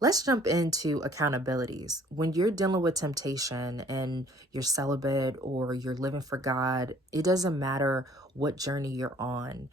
Let's jump into accountabilities. When you're dealing with temptation and you're celibate or you're living for God, it doesn't matter what journey you're on.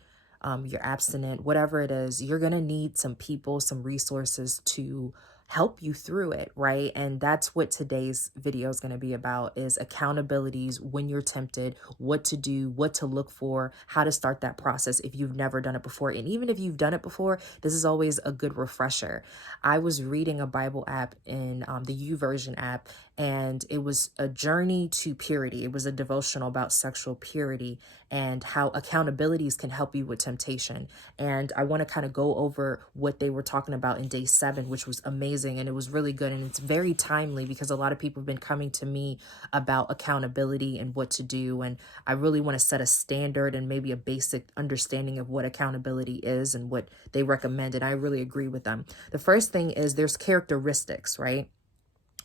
You're abstinent, whatever it is, you're going to need some people, some resources to help you through it, right? And that's what today's video is going to be about, is accountabilities when you're tempted, what to do, what to look for, how to start that process if you've never done it before. And even if you've done it before, this is always a good refresher. I was reading a Bible app in the YouVersion app, and it was a journey to purity. It was a devotional about sexual purity and how accountabilities can help you with temptation. And I want to kind of go over what they were talking about in day 7, which was amazing. And it was really good. And it's very timely because a lot of people have been coming to me about accountability and what to do. And I really want to set a standard and maybe a basic understanding of what accountability is and what they recommend. And I really agree with them. The first thing is there's characteristics, right?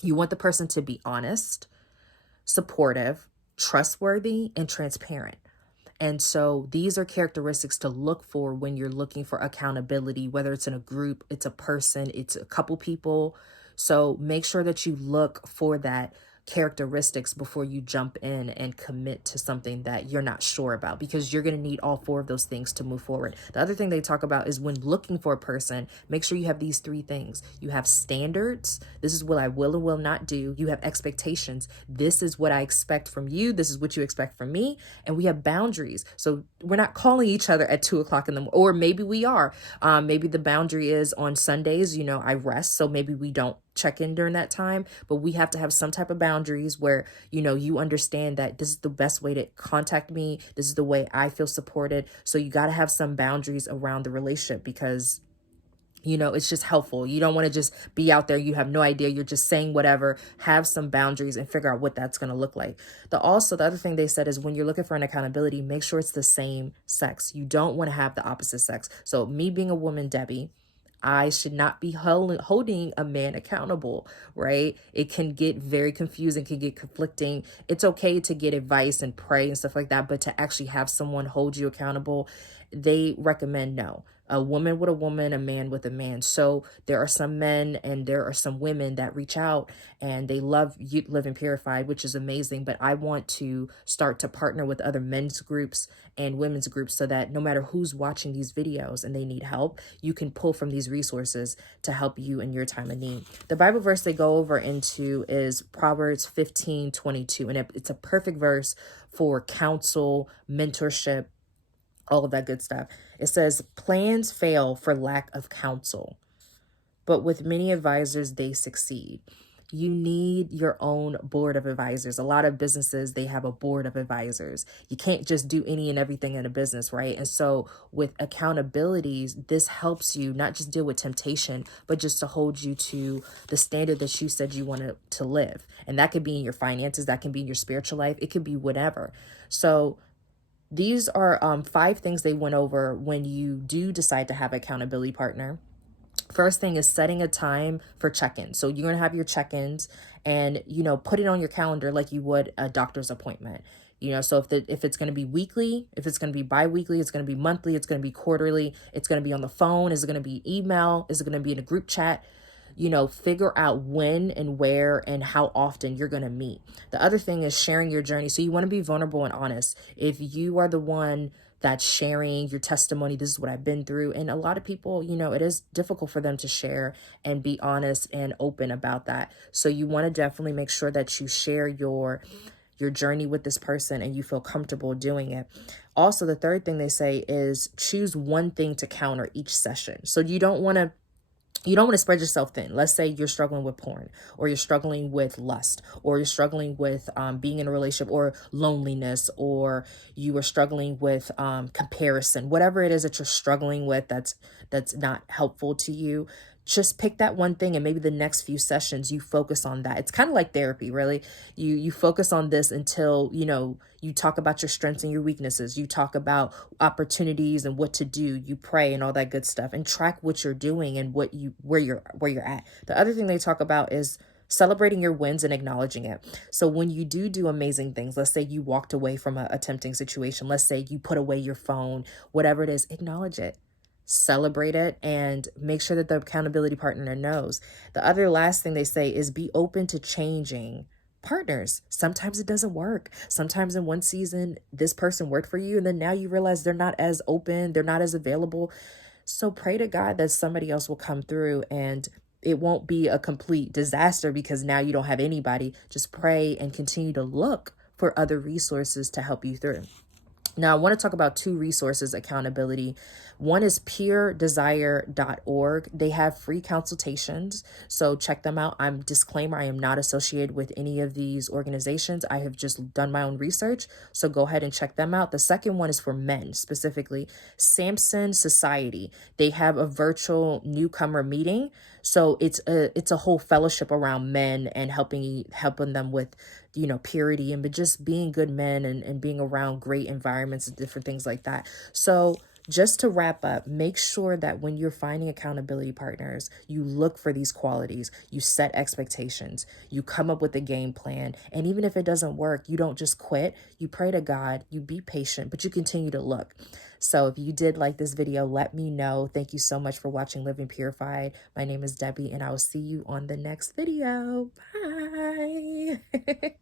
You want the person to be honest, supportive, trustworthy, and transparent. And so these are characteristics to look for when you're looking for accountability, whether it's in a group, it's a person, it's a couple people. So make sure that you look for that characteristics before you jump in and commit to something that you're not sure about, because you're going to need all 4 of those things to move forward. The other thing they talk about is when looking for a person, make sure you have these 3 things. You have standards. This is what I will and will not do. You have expectations. This is what I expect from you. This is what you expect from me. And we have boundaries. So we're not calling each other at 2 o'clock in the morning, or maybe we are. Maybe the boundary is on Sundays, I rest. So maybe we don't check in during that time, but we have to have some type of boundaries where, you understand that this is the best way to contact me. This is the way I feel supported. So you got to have some boundaries around the relationship because it's just helpful. You don't want to just be out there. You have no idea. You're just saying whatever. Have some boundaries and figure out what that's going to look like. The other thing they said is when you're looking for an accountability, make sure it's the same sex. You don't want to have the opposite sex. So me being a woman, Debbie, I should not be holding a man accountable, right? It can get very confusing, can get conflicting. It's okay to get advice and pray and stuff like that, but to actually have someone hold you accountable, they recommend no. A woman with a woman, a man with a man. So there are some men and there are some women that reach out and they love you living Purified, which is amazing. But I want to start to partner with other men's groups and women's groups so that no matter who's watching these videos and they need help, you can pull from these resources to help you in your time of need. The Bible verse they go over into is Proverbs 15:22, and it's a perfect verse for counsel, mentorship, all of that good stuff. It says, plans fail for lack of counsel, but with many advisors, they succeed. You need your own board of advisors. A lot of businesses, they have a board of advisors. You can't just do any and everything in a business, right? And so with accountabilities, this helps you not just deal with temptation, but just to hold you to the standard that you said you wanted to live. And that could be in your finances, that can be in your spiritual life, it could be whatever. So these are 5 things they went over when you do decide to have an accountability partner. First thing is setting a time for check-ins. So you're going to have your check-ins and, put it on your calendar like you would a doctor's appointment. So if it's going to be weekly, if it's going to be bi-weekly, it's going to be monthly, it's going to be quarterly, it's going to be on the phone, is it going to be email, is it going to be in a group chat? Figure out when and where and how often you're going to meet. The other thing is sharing your journey. So you want to be vulnerable and honest. If you are the one that's sharing your testimony, this is what I've been through. And a lot of people, it is difficult for them to share and be honest and open about that. So you want to definitely make sure that you share your journey with this person and you feel comfortable doing it. Also, the third thing they say is choose one thing to counter each session. So you don't want to spread yourself thin. Let's say you're struggling with porn, or you're struggling with lust, or you're struggling with being in a relationship, or loneliness, or you are struggling with comparison. Whatever it is that you're struggling with that's not helpful to you, just pick that one thing, and maybe the next few sessions you focus on that. It's kind of like therapy, really. You focus on this until you talk about your strengths and your weaknesses. You talk about opportunities and what to do. You pray and all that good stuff, and track what you're doing and where you're at. The other thing they talk about is celebrating your wins and acknowledging it. So when you do amazing things, let's say you walked away from a tempting situation, let's say you put away your phone, whatever it is, acknowledge it. celebrate it, and make sure that the accountability partner knows. The other last thing they say is be open to changing partners. Sometimes it doesn't work. Sometimes in one season, this person worked for you, and then now you realize they're not as open, they're not as available. So pray to God that somebody else will come through and it won't be a complete disaster because now you don't have anybody. Just pray and continue to look for other resources to help you through. Now, I want to talk about two resources, accountability. One is puredesire.org. They have free consultations, so check them out. Disclaimer, I am not associated with any of these organizations. I have just done my own research, so go ahead and check them out. The second one is for men, specifically Samson Society. They have a virtual newcomer meeting. So it's a whole fellowship around men and helping them with, purity and but just being good men and being around great environments and different things like that. So just to wrap up, make sure that when you're finding accountability partners, you look for these qualities, you set expectations, you come up with a game plan. And even if it doesn't work, you don't just quit. You pray to God, you be patient, but you continue to look. So if you did like this video, let me know. Thank you so much for watching Living Purified. My name is Debbie, and I will see you on the next video. Bye.